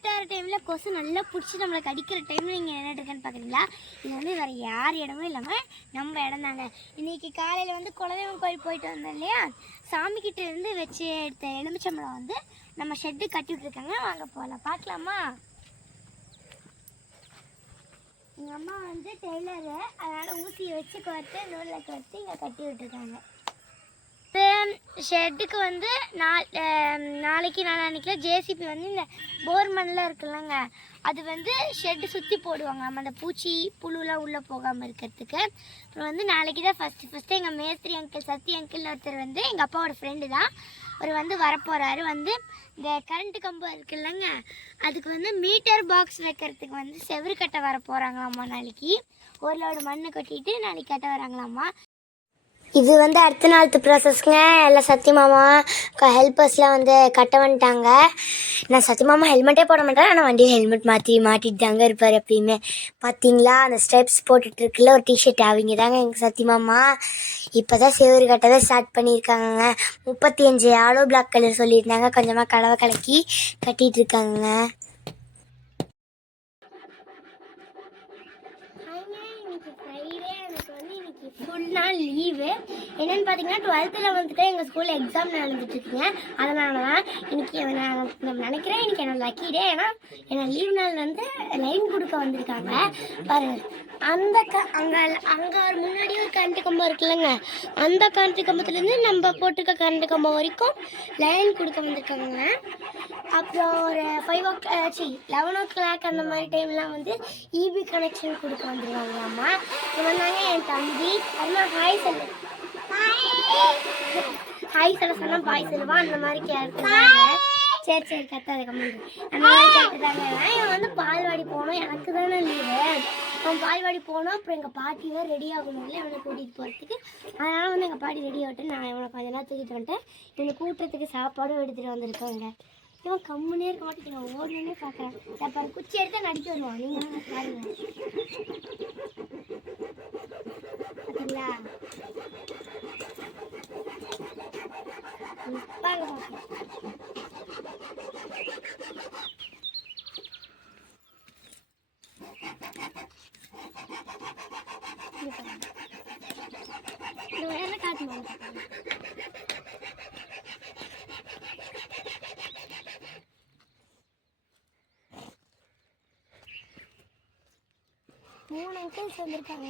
இருட்டாகிற டைமில் கொசு நல்லா பிடிச்சி நம்மளை கடிக்கிற டைமில் நீங்கள் என்ன இருக்குன்னு பார்க்குறீங்களா? இது வந்து வேறு யார் இடமும் இல்லாமல் நம்ம இடம் தாங்க. இன்றைக்கி காலையில் வந்து குலதெய்வம் கோயில் போயிட்டு வந்தோம் இல்லையா, சாமிக்கிட்ட இருந்து வச்சு எடுத்த எலுமிச்சம்பழம் வந்து நம்ம ஷெட்டு கட்டி விட்ருக்காங்க. வாங்க போகலாம், பார்க்கலாமா? எங்கள் அம்மா வந்து டெய்லரு, அதனால் ஊசியை வச்சு கோர்த்து நூலில் கோர்த்து இங்கே கட்டி விட்டுருக்காங்க. ஷெட்டுக்கு வந்து நாளைக்கு நாளான்னைக்கு ஜேசிபி வந்து இந்த போர் மண்ணில் இருக்குல்லங்க, அது வந்து ஷெட்டு சுற்றி போடுவாங்க நம்ம அந்த பூச்சி புழுலாம் உள்ளே போகாமல் இருக்கிறதுக்கு. அப்புறம் வந்து நாளைக்கு தான் ஃபஸ்ட்டு எங்கள் மேஸ்திரி அங்கிள் சத்தி அங்கிள் ஒருத்தர் வந்து எங்கள் அப்பாவோட ஃப்ரெண்டு தான், அவர் வந்து வரப்போகிறாரு. வந்து இந்த கரண்ட்டு கம்பம் இருக்குல்லங்க, அதுக்கு வந்து மீட்டர் பாக்ஸ் வைக்கிறதுக்கு வந்து செவரு கட்ட வர போகிறாங்களாம்மா. நாளைக்கு ஒரு லோடு மண்ணு கட்டிட்டு நாளைக்கு கட்ட வராங்களாம்மா. இது வந்து அடுத்த நாள் ப்ராசஸ்ங்க. எல்லாம் சத்தியமாமா ஹெல்பர்ஸ்லாம் வந்து கட்ட வந்துட்டாங்க. நான் சத்தியமாமா ஹெல்மெட்டே போட மாட்டேன், ஆனால் வண்டியில் ஹெல்மெட் மாட்டிட்டு தாங்க இருப்பார் எப்பயுமே. பார்த்தீங்களா அந்த ஸ்டெப்ஸ் போட்டுட்டு இருக்குல்ல ஒரு டிஷர்ட், அவங்க தாங்க எங்கள் சத்தியமாமா. இப்போ தான் சேவரி கட்டதை ஸ்டார்ட் பண்ணியிருக்காங்க. 35 ஆலோ பிளாக் கலர் சொல்லியிருந்தாங்க, கொஞ்சமாக கலவை கலக்கி கட்டிகிட்டு இருக்காங்க. ஃபுல் நாள் லீவு. என்னென்னு பார்த்தீங்கன்னா 12th வந்துட்டு எங்கள் ஸ்கூலில் எக்ஸாம் நடந்துட்டுருக்குங்க. அதனால தான் இன்றைக்கி நான் நினைக்கிறேன் இன்றைக்கி என்னோட லக்கி டே. ஏன்னா என்னோட லீவ் நாள் வந்து லைன் கொடுக்க வந்திருக்காங்க பாரு. அங்கே ஒரு முன்னாடி ஒரு கரண்ட்டு கம்பம் இருக்குல்லங்க, அந்த கரண்ட்டு கம்பத்துலேருந்து நம்ம போட்டிருக்க கரண்ட்டு கம்பம் வரைக்கும் லைன் கொடுக்க வந்திருக்காங்க. அப்புறம் ஒரு 11 o'clock அந்த மாதிரி டைம்லாம் வந்து இபி கனெக்ஷன் கொடுக்க வந்துருவாங்களாம்மா. இவன் தாங்க என் தம்பி. அதனால் ஹாய் சொல்லு, ஹாய் சொல்ல சொன்னால் பாய் சொல்லுவான், அந்த மாதிரி கேட்டுருந்தாங்க. சரி கத்தாத கம்மி, அந்த மாதிரி கேட்டுட்டாங்க. இவன் வந்து பால்வாடி போனோம், எனக்கு தானே லீவு. அவன் பால்வாடி போனோம். அப்புறம் எங்கள் பாட்டி தான் ரெடி ஆகணும்ல இவனை கூட்டிகிட்டு போகிறதுக்கு. அதனால் வந்து எங்கள் பாட்டி ரெடி ஆகிட்டு நான் இவனை கொஞ்ச நேரம் தூக்கிட்டு வந்துட்டேன். இவனை கூட்டுறதுக்கு சாப்பாடும் எடுத்துகிட்டு வந்திருக்காங்க. இவன் கம்முன்னே இருக்க மாட்டேங்க, ஓடுனே பார்க்குறேன். அப்புறம் குச்சி எடுத்து நடிக்க வருவான். நீங்கள் பாருங்க, பார்த்தீங்களா? வாங்க வேற காட்டுவாங்க. மூணு அங்கிள்ஸ் வந்திருக்காங்க.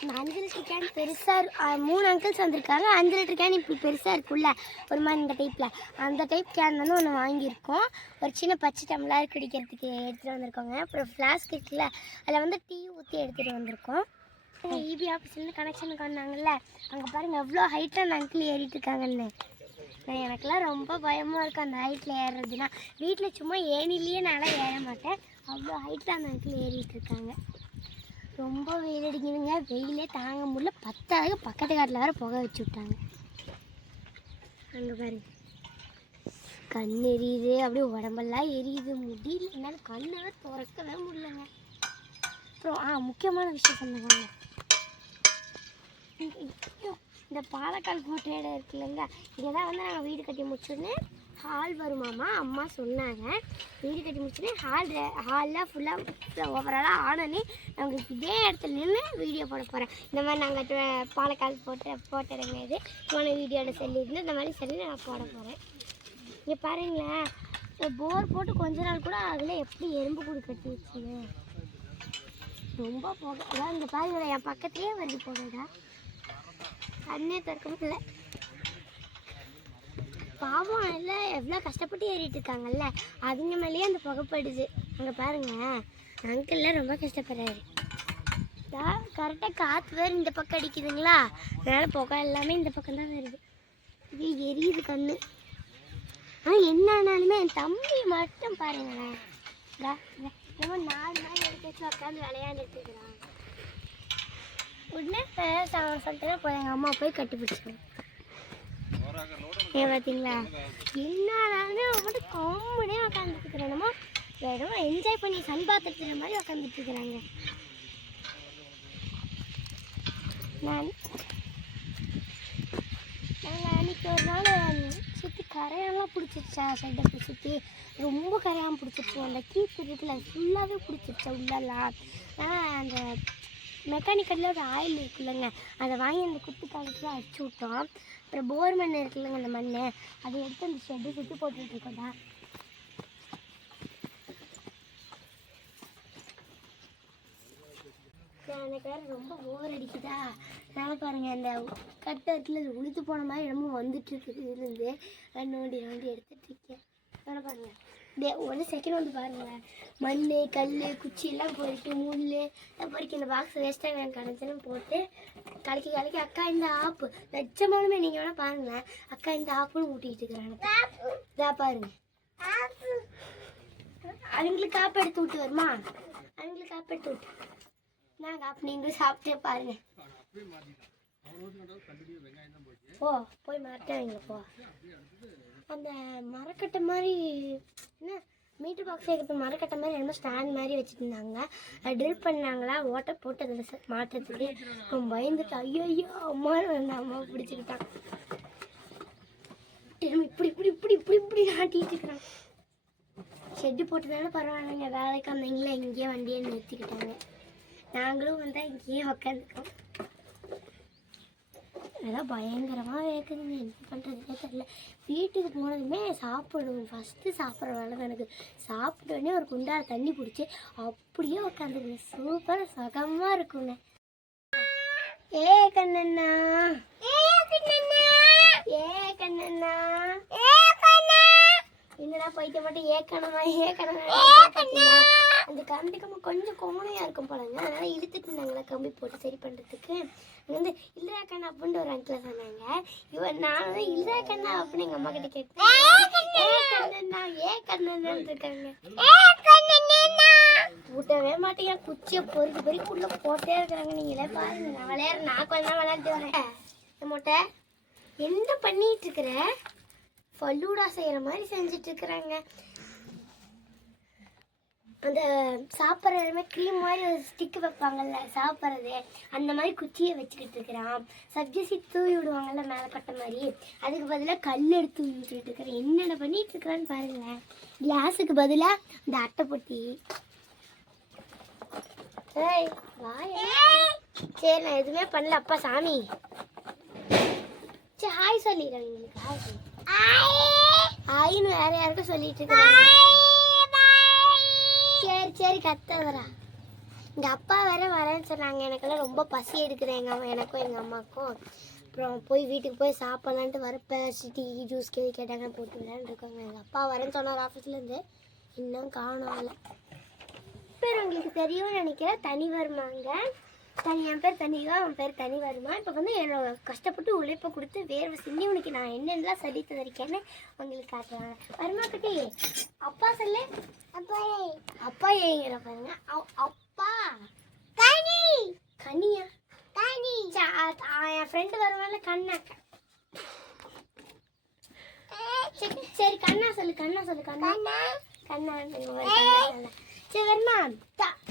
இந்த 5 லிட்டர் கேன் பெருசாக 3 அங்கிள்ஸ் வந்திருக்காங்க. 5 லிட்டர் கேன் இப்படி பெருசாக இருக்குல்ல ஒரு மாதிரி இந்த டைப்பில், அந்த டைப் கேன் வந்து ஒன்று வாங்கியிருக்கோம். ஒரு சின்ன பச்சை டம்ளர் குடிக்கிறதுக்கு எடுத்துகிட்டு வந்திருக்கோங்க. அப்புறம் ஃப்ளாஸ்க் இருக்குல்ல, அதில் வந்து டீ ஊற்றி எடுத்துகிட்டு வந்திருக்கோம். இபி ஆஃபீஸ்லேருந்து கனெக்ஷனுக்கு வந்தாங்கல்ல, அங்கே பாருங்கள் எவ்வளோ ஹைட்டாக அந்த அங்கிள் ஏறிட்டு இருக்காங்கன்னு. எனக்குலாம் ரொம்ப பயமாக இருக்கும் அந்த ஹைட்டில் ஏறுறதுன்னா. வீட்டில் சும்மா ஏனிலேயே நான்லாம் ஏற மாட்டேன், அவ்வளோ ஹைட்டாக அந்த அங்கிள் ஏறிட்டு இருக்காங்க. ரொம்ப வெயில் அடிக்கணுங்க, வெயிலே தாங்க முடியல. 10 பக்கத்து காட்டில் வேறு புகை வச்சு விட்டாங்க. அங்கே பாருங்க கண் எரியுது, அப்படியே உடம்பெல்லாம் எரியுது, முடியல, என்னால் கண்ணை திறக்கவே முடியலங்க. அப்புறம் முக்கியமான விஷயம் சொன்னாங்க, இந்த பாலக்கால் கோட்டை இடம் இருக்குல்லங்க, இங்கே தான் வந்து நாங்கள் வீடு கட்டி முடிச்சோன்னே ஹால் வருமாமா. அம்மா சொன்னாங்க வீடு கட்டி முடிச்சோன்னே ஹாலில் ஃபுல்லாக ஓவராலாக ஆனோன்னே நாங்கள் இதே இடத்துல நின்று வீடியோ போட போகிறேன். இந்த மாதிரி நாங்கள் பாலக்கால் போட்ட இடங்க இது போன வீடியோவில் சொல்லியிருந்து இந்த மாதிரி சொல்லி நான் போட போகிறேன். இங்கே பாருங்களேன், போர் போட்டு கொஞ்ச நாள் கூட அதில் எப்படி எறும்பு கூடு கட்டி வச்சுங்க. ரொம்ப போக அதான் இங்கே பாருங்களேன், என் பக்கத்துலேயே வருது போகடா, கண்ணே திறக்க முடியல. பாவம் எல்லாம் எவ்வளோ கஷ்டப்பட்டு ஏறிட்டு இருக்காங்கல்ல, அதுங்க மேலேயே அந்த புகைப்படுது. அங்கே பாருங்க அங்கிள்லாம் ரொம்ப கஷ்டப்படுறாரு. கரெக்டாக காற்று வேறு இந்த பக்கம் அடிக்குதுங்களா, அதனால் புகை எல்லாமே இந்த பக்கம் தான் வருது. இது எரியுது கண்ணு. ஆனால் என்ன ஆனாலுமே என் தம்பி மட்டும் பாருங்களேன், ஏன்னா 4 நாள் எடுத்து உட்காந்து விளையாண்டுட்டு இருக்கிறான். உடனே சொல்லிட்டு போய் எங்கள் அம்மா போய் கட்டிப்பிடிச்சோம். ஏன் பார்த்தீங்களா, என்னாலும் மட்டும் காமெடியாக உட்காந்துட்டு இருக்கிறோம். வேணும் என்ஜாய் பண்ணி சன் பார்த்துட்டு மாதிரி உட்காந்துட்டு இருக்கிறாங்க. நாங்கள் அன்றைக்கி ஒரு நாள் சுற்றி கரையெல்லாம் பிடிச்சிருச்சா ஷெட்டை சுற்றி ரொம்ப கரையாமல் பிடிச்சிருச்சு அந்த கீப் இருக்குல்ல ஃபுல்லாகவே பிடிச்சிருச்சா உள்ளெல்லாம் அந்த மெக்கானிக்கலில் ஒரு ஆயில் இருக்குல்லங்க அதை வாங்கி அந்த குத்து காலத்தில் அடிச்சு விட்டோம் அப்புறம் போர் மண் இருக்குல்லங்க அந்த மண் அதை எடுத்து அந்த ஷெட்டை சுற்றி போட்டுட்ருக்கோம்டா எனக்கு வேறு ரொம்ப ஓவர் அடிக்குதா நான் பாருங்கள் அந்த கட்டத்தில் உளுத்து போன மாதிரி இடமும் வந்துட்டுருக்குது இதுலேருந்து நோண்டி எடுத்துகிட்ருக்கேன் வேறு பாருங்கள் ஒரு செகண்ட் வந்து பாருங்களேன் மண் கல் குச்சி எல்லாம் போயிட்டு முள் பொறிக்க இந்த பாக்ஸ் வேஸ்ட்டாக எனக்கு கிடச்சுன்னு போட்டு கலக்கி அக்கா இந்த ஆப்பு லட்சமாலுமே நீங்கள் வேணால் பாருங்களேன் அக்கா இந்த ஆப்புன்னு ஊட்டிக்கிட்டு இருக்கிறாங்க இதாக பாருங்க அவங்களுக்கு காப்பு எடுத்து விட்டு வருமா அவங்களுக்கு காப்பு எடுத்து விட்டு நாங்கள் அப்போ நீங்களும் சாப்பிட்டே பாருங்க போய் மாட்டேங்க போ அந்த மரக்கட்டை மாதிரி என்ன மீட்டர் பாக்ஸ் வைக்கிறது மரக்கட்டை மாதிரி என்னமோ ஸ்டாண்ட் மாதிரி வச்சுட்டு இருந்தாங்க அது ட்ரில் பண்ணாங்களா ஓட்டை போட்டு அதில் மாட்டுறதுக்கு ரொம்ப பயந்துட்டு ஐயோ அம்மா அந்த அம்மா பிடிச்சிக்கிட்டான் இப்படி இப்படி இப்படி இப்படி இப்படி ஆட்டிகிட்டு இருக்கிறாங்க ஷெட்டு போட்டதால பரவாயில்லைங்க வேலைக்கு வந்தீங்களே இங்கேயே வண்டியை நிறுத்திக்கிட்டாங்க நாங்களும் வந்தால் இங்கேயே உக்காந்துக்கோம் அதெல்லாம் பயங்கரமாக வேக்குதுங்க என்ன பண்ணுறதுனே தெரியல வீட்டுக்கு போனதுமே சாப்பிடணும் ஃபஸ்ட்டு சாப்பிட்ற வேலை தான் எனக்கு சாப்பிட்டோடனே ஒரு குண்டார தண்ணி பிடிச்சி அப்படியே உக்காந்துக்குங்க சூப்பராக சுகமாக இருக்குங்க ஏ கண்ணண்ணா என்னடா போயிட்டு மட்டும் ஏக்கணமா அந்த கம்பி கொஞ்சம் கோணையாக இருக்கும் போலங்க அதனால இழுத்துட்டு இருந்தாங்களா கம்பி போட்டு சரி பண்ணுறதுக்கு வந்து இல்லா கண்ணா அப்படின்னு ஒரு அங்கிள் சொன்னாங்க இவன் நானும் இல்லா கண்ணா அப்படின்னு எங்கள் அம்மா கிட்ட கேட்டேன் ஏ கண்ணா இருக்காங்க விட்டவே மாட்டேங்க குச்சியை பொறுக்கு உள்ள போட்டே இருக்கிறாங்க நீங்களே பாருங்க நான் கொஞ்ச நாள் விளையாட்டு வரேன் மொட்டை என்ன பண்ணிட்டு இருக்கிற ஃபல்லூடா செய்கிற மாதிரி செஞ்சுட்டு இருக்கிறாங்க அந்த சாப்பிட்றதுமே க்ரீம் மாதிரி ஒரு ஸ்டிக்கு வைப்பாங்கல்ல சாப்பிட்றது அந்த மாதிரி குச்சியை வச்சுக்கிட்டு இருக்கிறான் சப்ஜி தூவி விடுவாங்கல்ல மேலே கட்ட மாதிரி அதுக்கு பதிலாக கல் எடுத்து விட்டுட்டு இருக்கிறேன் என்னென்ன பண்ணிட்டு இருக்கிறான்னு பாருங்களேன் கிளாஸுக்கு பதிலாக இந்த அட்டை பொட்டி ஏய் வாயா சரி நான் எதுவுமே பண்ணல அப்பா சாமி சரி ஹாய் சொல்லிடுறேன் எங்களுக்கு ஹாய் சொல்லி ஹாய்னு வேற யாருக்கும் சொல்லிட்டு இருக்கிறேன் சரி கத்தவரா எங்கள் அப்பா வேற வரேன்னு சொன்னாங்க எனக்கெல்லாம் ரொம்ப பசி எடுக்குது எனக்கும் எங்கள் அம்மாவுக்கும் அப்புறம் போய் வீட்டுக்கு போய் சாப்பிட்லான்ட்டு வரப்போ டீ ஜூஸ் கேட்டாங்க போட்டு விடான்னு இருக்காங்க எங்கள் அப்பா வரேன்னு சொன்னார் ஆஃபீஸ்லேருந்து இன்னும் காணோம் பேர் உங்களுக்கு தெரியும்னு நினைக்கிறேன் தனி வருமாங்க என் பேர் தனிவா அவன் பேர் தனி வருமா இப்போ வந்து என்னோட கஷ்டப்பட்டு உழைப்பை கொடுத்து வேர்வை சிந்தி உனக்கு நான் என்னென்னலாம் சரி தந்திருக்கேன்னு உங்களுக்கு காட்டுவாங்க வருமா குட்டி அப்பா சொல்லு அப்பா ஏங்கிற பாருங்க அப்பா கனியா என் ஃப்ரெண்டு வருவான்ல கண்ணாக்கா சரி கண்ணா சொல்லு கண்ணா சரி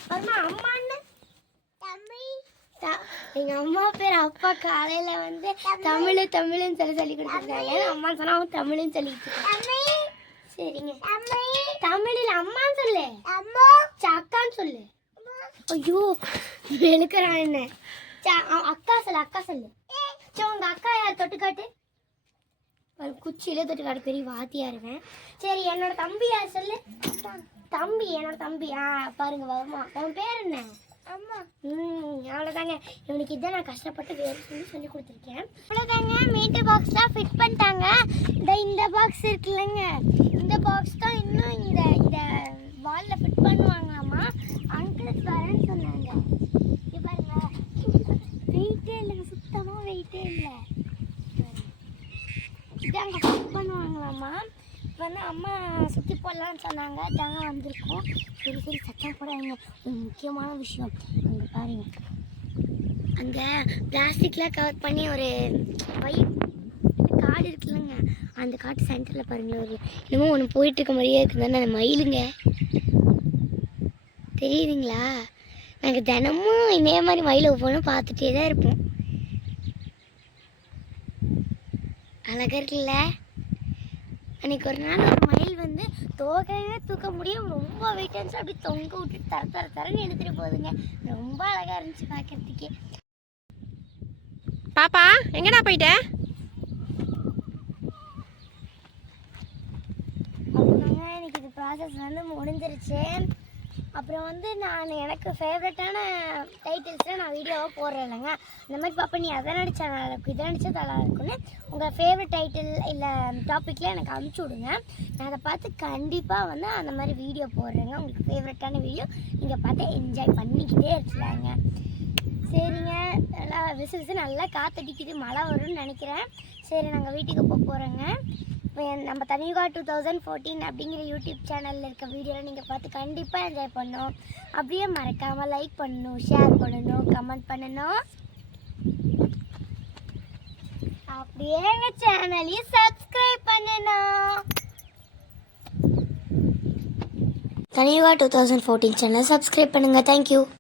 வருமா அம்மான்னு எங்க அம்மா பேர் அப்பா காலையில வந்து தமிழ்னு சொல்லி கொடுத்துருக்காங்க அம்மா சொன்னா அவங்க தமிழ்னு சொல்லிட்டு சரிங்க தமிழில் அம்மான்னு சொல்லு அக்கான்னு சொல்லு ஐயோ எழுக்கிறான் என்ன அக்கா சொல்லு சரி உங்க அக்கா யார் தொட்டுக்காட்டு குச்சியில தொட்டுக்காட்டு பெரிய வாத்தியாருவேன் சரி என்னோட தம்பி யார் சொல்லு என்னோட தம்பி பாருங்க வருமா உன் பேர் என்ன அவ்வளோதாங்க இவனுக்கு இதான் நான் கஷ்டப்பட்டு வேறு சொல்லி கொடுத்துருக்கேன் அவ்வளோதாங்க மீட்டர் பாக்ஸ்லாம் ஃபிட் பண்ணிட்டாங்க இந்த பாக்ஸ் இருக்குல்லங்க இந்த பாக்ஸ் தான் இன்னும் இந்த வாலில் ஃபிட் பண்ணுவாங்களாமா அங்கிள் வரேன்னு சொன்னாங்க இது பாருங்க வெயிட்டே இல்லைங்க சுத்தமாக வெயிட்டே இல்லை இது அங்கே ஃபிட் பண்ணுவாங்களாமா இப்போ வந்து அம்மா சுற்றி போடலான்னு சொன்னாங்க தாங்க வந்திருக்கோம் சரி சத்தம் போடாதீங்க ஒரு முக்கியமான விஷயம் அங்கே பாருங்க அங்கே பிளாஸ்டிக்கில் கவர் பண்ணி ஒரு காடு இருக்குல்லங்க அந்த காட்டு சென்டரில் பாருங்களேன் ஒரு என்னமோ ஒன்று போயிட்டுருக்க மாதிரியே இருக்குதுன்னு அந்த மயிலுங்க தெரியுதுங்களா நாங்கள் தினமும் இதே மாதிரி மயிலை போகணும் பார்த்துட்டே தான் இருப்போம் அழகாக இருக்குல்ல அன்றைக்கி ஒரு நாள் ஒரு மயில் வந்து தோகையே தூக்க முடியும் ரொம்ப வெயிட் இருந்துச்சு, அப்படியே தொங்க விட்டுட்டு தரன்னு எடுத்துகிட்டு போகுதுங்க. ரொம்ப அழகாக இருந்துச்சு பார்க்குறதுக்கே. பாப்பா எங்கடா போயிட்ட? அவ்வளோதாங்க, எனக்கு இது ப்ராசஸ் வந்து முடிஞ்சிருச்சு. அப்புறம் வந்து நான் எனக்கு ஃபேவரட்டான டைட்டில்ஸில் நான் வீடியோவாக போடுறேன் இல்லைங்க. இந்த மாதிரி பாப்பா நீ அதை நடிச்சா நல்லா இருக்கும், இதை நடிச்சா நல்லா இருக்கும்னு உங்கள் ஃபேவரட் டைட்டில் இல்லை டாப்பிக்கில் எனக்கு அனுப்பிச்சி விடுங்க. நான் அதை பார்த்து கண்டிப்பாக வந்து அந்த மாதிரி வீடியோ போடுறேங்க. உங்களுக்கு ஃபேவரட்டான வீடியோ நீங்கள் பார்த்து என்ஜாய் பண்ணிக்கிட்டே இருக்கலாங்க. சரிங்க, நல்லா விசில்ஸ் நல்லா காற்றடிக்குது, மழை வரும்னு நினைக்கிறேன். சரி, நாங்கள் வீட்டுக்கு போகிறோங்க. இப்போ நம்ம தனியுகா 2014 அப்படிங்கிற யூடியூப் சேனலில் இருக்க வீடியோவில் நீங்கள் பார்த்து கண்டிப்பாக என்ஜாய் பண்ணணும். அப்படியே மறக்காமல் லைக் பண்ணணும், ஷேர் பண்ணணும், கமெண்ட் பண்ணணும். அப்படியே எங்கள் சேனலையும் சப்ஸ்கிரைப் பண்ணணும். தனியுகா 2014 சேனலை சப்ஸ்கிரைப் பண்ணுங்கள். தேங்க்யூ.